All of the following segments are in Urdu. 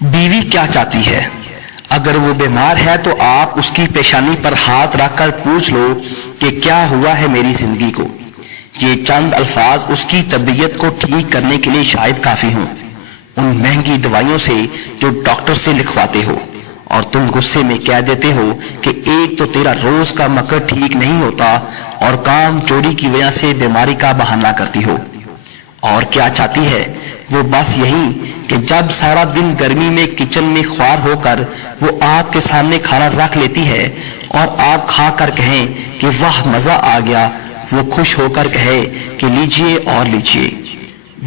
بیوی کیا چاہتی ہے؟ اگر وہ بیمار ہے تو آپ اس کی پیشانی پر ہاتھ رکھ کر پوچھ لو کہ کیا ہوا ہے میری زندگی کو۔ یہ چند الفاظ اس کی طبیعت کو ٹھیک کرنے کے لیے شاید کافی ہوں، ان مہنگی دوائیوں سے جو ڈاکٹر سے لکھواتے ہو، اور تم غصے میں کہہ دیتے ہو کہ ایک تو تیرا روز کا مکر ٹھیک نہیں ہوتا اور کام چوری کی وجہ سے بیماری کا بہانہ کرتی ہو۔ اور کیا چاہتی ہے وہ؟ بس یہی کہ جب سارا دن گرمی میں کچن میں خوار ہو کر وہ آپ کے سامنے کھانا رکھ لیتی ہے اور آپ کھا کر کہیں کہ واہ مزہ آ گیا، وہ خوش ہو کر کہے کہ لیجئے اور لیجئے۔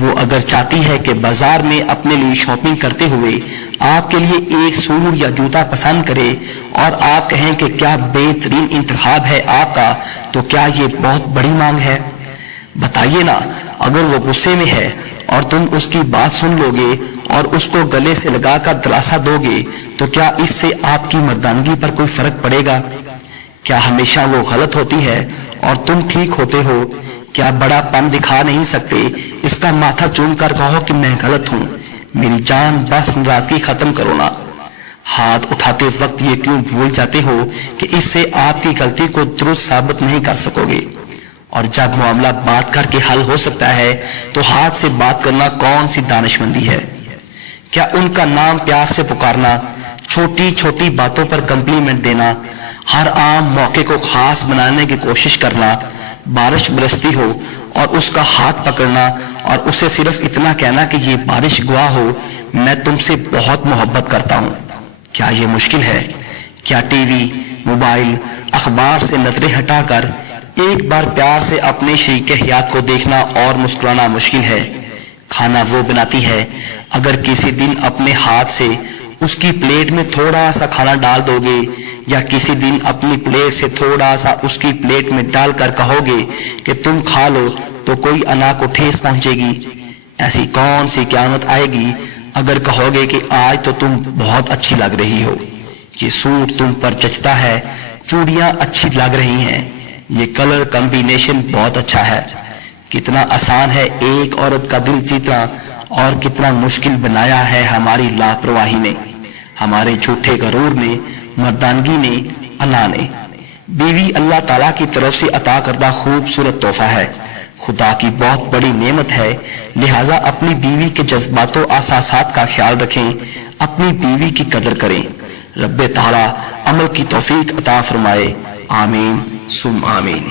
وہ اگر چاہتی ہے کہ بازار میں اپنے لیے شاپنگ کرتے ہوئے آپ کے لیے ایک سوٹ یا جوتا پسند کرے اور آپ کہیں کہ کیا بہترین انتخاب ہے آپ کا، تو کیا یہ بہت بڑی مانگ ہے؟ بتائیے نا، اگر وہ غصے میں ہے اور تم اس کی بات سن لو گے اور اس کو گلے سے لگا کر دلاسا دو گے تو کیا اس سے آپ کی مردانگی پر کوئی فرق پڑے گا؟ کیا ہمیشہ وہ غلط ہوتی ہے اور تم ٹھیک ہوتے ہو؟ کیا بڑا پن دکھا نہیں سکتے؟ اس کا ماتھا چوم کر کہو کہ میں غلط ہوں، میری جان بس ناراضگی ختم کرو نا۔ ہاتھ اٹھاتے وقت یہ کیوں بھول جاتے ہو کہ اس سے آپ کی غلطی کو درست ثابت نہیں کر سکو گے؟ اور جب معاملہ بات کر کے حل ہو سکتا ہے تو ہاتھ سے بات کرنا کون سی دانش مندی ہے؟ کیا ان کا نام پیار سے پکارنا، چھوٹی چھوٹی باتوں پر کمپلیمنٹ دینا، ہر عام موقع کو خاص بنانے کی کوشش کرنا، بارش برستی ہو اور اس کا ہاتھ پکڑنا اور اسے صرف اتنا کہنا کہ یہ بارش گواہ ہو میں تم سے بہت محبت کرتا ہوں، کیا یہ مشکل ہے؟ کیا ٹی وی، موبائل، اخبار سے نظریں ہٹا کر ایک بار پیار سے اپنے شریک حیات کو دیکھنا اور مسکرانا مشکل ہے؟ کھانا وہ بناتی ہے، اگر کسی دن اپنے ہاتھ سے اس کی پلیٹ میں تھوڑا سا کھانا ڈال دو گے یا کسی دن اپنی پلیٹ سے تھوڑا سا اس کی پلیٹ میں ڈال کر کہو گے کہ تم کھا لو تو کوئی انا کو ٹھیس پہنچے گی؟ ایسی کون سی قیامت آئے گی اگر کہو گے کہ آج تو تم بہت اچھی لگ رہی ہو، یہ سوٹ تم پر جچتا ہے، چوڑیاں اچھی لگ رہی ہیں، یہ کلر کمبینیشن بہت اچھا ہے۔ کتنا آسان ہے ایک عورت کا دل جیتنا اور کتنا مشکل بنایا ہے ہماری لاپرواہی نے، ہمارے جھوٹے غرور نے، مردانگی نے، انا نے۔ بیوی اللہ تعالیٰ کی طرف سے عطا کردہ خوبصورت تحفہ ہے، خدا کی بہت بڑی نعمت ہے، لہٰذا اپنی بیوی کے جذبات و احساسات کا خیال رکھیں، اپنی بیوی کی قدر کریں۔ رب تعالیٰ عمل کی توفیق عطا فرمائے، آمین ثم آمین۔